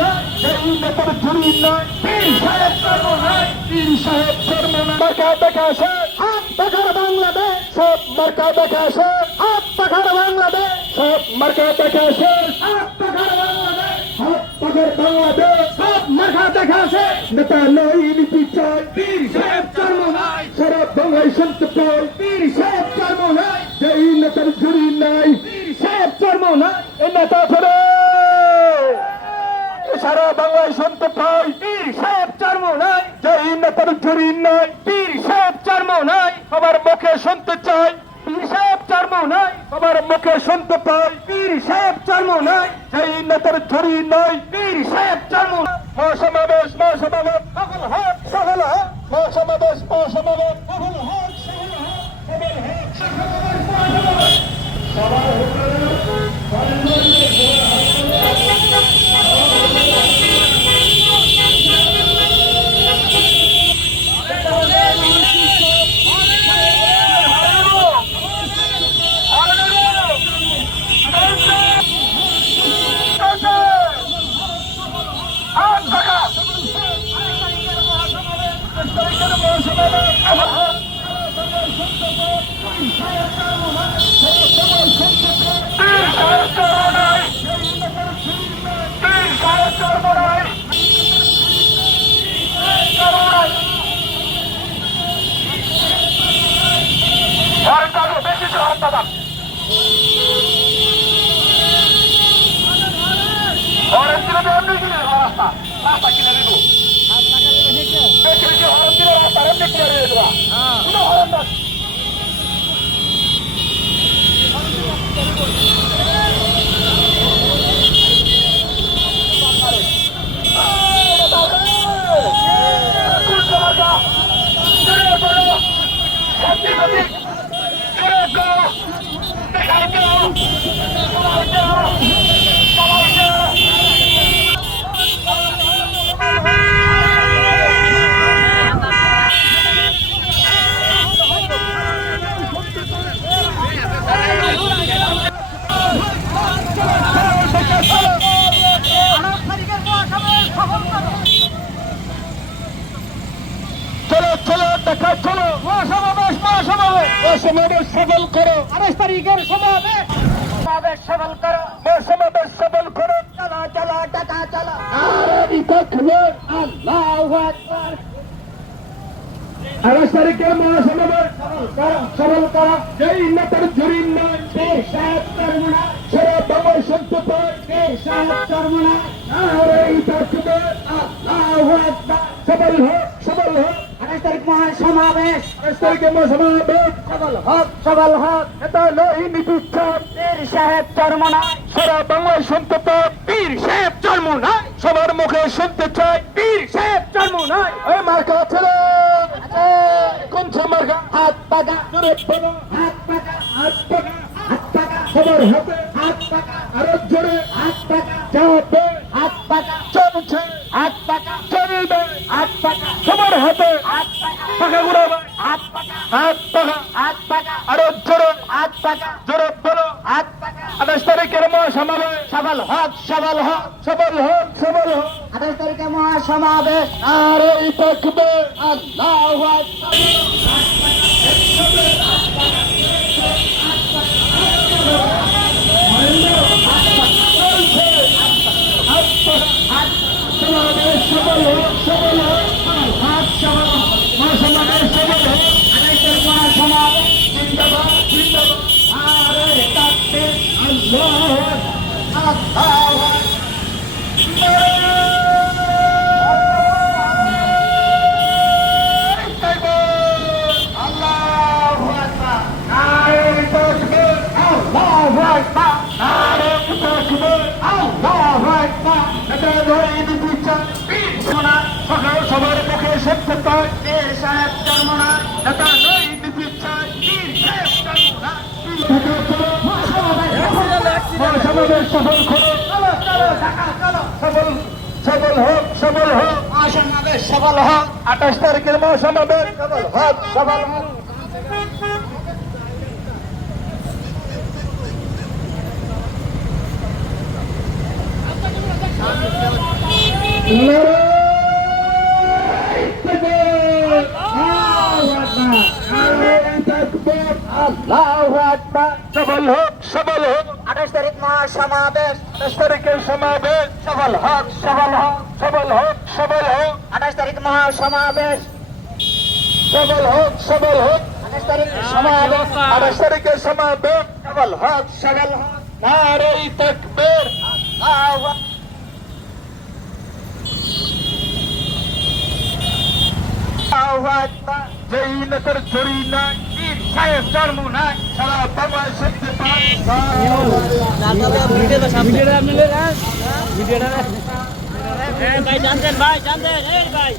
নাই, এই নেতার ঝুড়ি নাই, পীর সাহেব চর্ম নাই, পীর সাহেব চর্ম নাই। মার্কা দেখাছে হাত পাখার বাংলাদেশ, সব মার্কা দেখাছে হাত পাখার বাংলাদেশ, সব মার্কা দেখাছে হাত পাখার বাংলাদেশ, হাত পাখার বাংলাদেশ, সব মার্কা দেখাছে। নেতা নাই নীতি চাই, পীর সাহেব চর্ম নাই, সারা বাংলায় শুনতে পাই, পীর সাহেব চর্ম নাই, এই নেতার ঝুড়ি নাই, পীর সাহেব চর্ম নাই। এই নেতা ধরে সারা বাংলায় শুনতে পাই, পীর সাহেব চর্ম নাই, এই নেতার ঝুড়ি নাই, পীর সাহেব চর্ম নাই। সবার মুখে শুনতে চাই, পীর সাহেব চর্ম নাই, সবার মুখে শুনতে পাই, পীর সাহেব চর্ম নাই, এই নেতার ঝুড়ি নাই, পীর সাহেব চর্ম নাই। মহাসমাবেশ মহাসমাবেশ সফল হোক, সফল হোক, মহাসমাবেশ মহাসমাবেশ সফল হোক, সফল হোক, সফল হোক, সফল হোক। সমাবেশ সফল করো, 28 তারিখের সমাবেশ সফল করো, সমাবেশ সফল করো। চলো চলো টাকা চলো, নারে তাকবীর, আল্লাহু আকবার। 28 তারিখের মহাসমাবেশ সফল করো, যেই নেতার ঝুড়ি নাই, পীর সাহেব চর্ম নাই, সারা বাংলায় শুনতে পাই, পীর সাহেব চর্ম নাই, নারে তাকবীর, আল্লাহু আকবার। সফল হোক, সফল হোক। 28 তারিখ মহাসমাবেশ, 28 তারিখে মহাসমাবেশ সফল হোক, সফল হোক। নেতা নই নীতি চাই, পীর সাহেব চর্ম নাই, সারা বাংলায় শুনতে পাই, পীর সাহেব চর্ম নাই, সবার মুখে শুনতে চাই, পীর সাহেব চর্ম নাই। ওই মার্কা ছেলে কোন মার্কা? হাত পাকা, জোরে বলো, হাত পাকা, হাত পাকা, হাত পাকা, সবার হাতে হাত পাকা, আরো জোরে হাত পাকা, যাবে হাত পাকা, চলছে হাত পাকা, চলবে হাত পাকা, সবার হাতে হাত পাকা, পাকা ঘুরাবে হাত পাকা, হাত পাকা, হাত পাকা, আরো জোরে হাত পাকা, জোরে বলো হাত পাকা। 28 তারিখের মহাসমাবেশ সফল হোক, সফল হোক, সফল হোক, সফল হোক। 28 তারিখে মহাসমাবেশ, নারে তাকবীর, আল্লাহু আকবার। সবার মুখে শুনতে পাই, পীর সাহেব চর্ম নাই, নেতা নই নীতি চাই, পীর সাহেব চর্ম নাই। মহাসমাবেশ সফল করো, চলো চলো ঢাকা চলো, সফল সফল হোক, সফল হোক, মহাসমাবেশ সফল হোক। 28 তারিখের মহাসমাবেশ সফল হোক, সফল হোক। নারায়ে তাকবীর, আল্লাহু আকবার, নারায়ে তাকবীর, আল্লাহু আকবার। সফল হোক, সফল হোক 28 তারিখ মহাসমাবেশ, 28 তারিখের সমাবেশ সফল হোক, সফল হোক, সফল হোক, সফল হোক, 28 তারিখ মহাসমাবেশ, সফল হোক, সফল হোক, 28 তারিখ সমাবেশ, 28 তারিখের সমাবেশ সফল হোক, সফল হোক, নারায়ে তাকবীর, আল্লাহু আকবার। আল্লাহু আকবার। যেই নেতার জড়ি নাই, পীর সাহেব জন্ম নাই, সারা বাংলাদেশে ভাই জানতেন ভাই জানতেন এই ভাই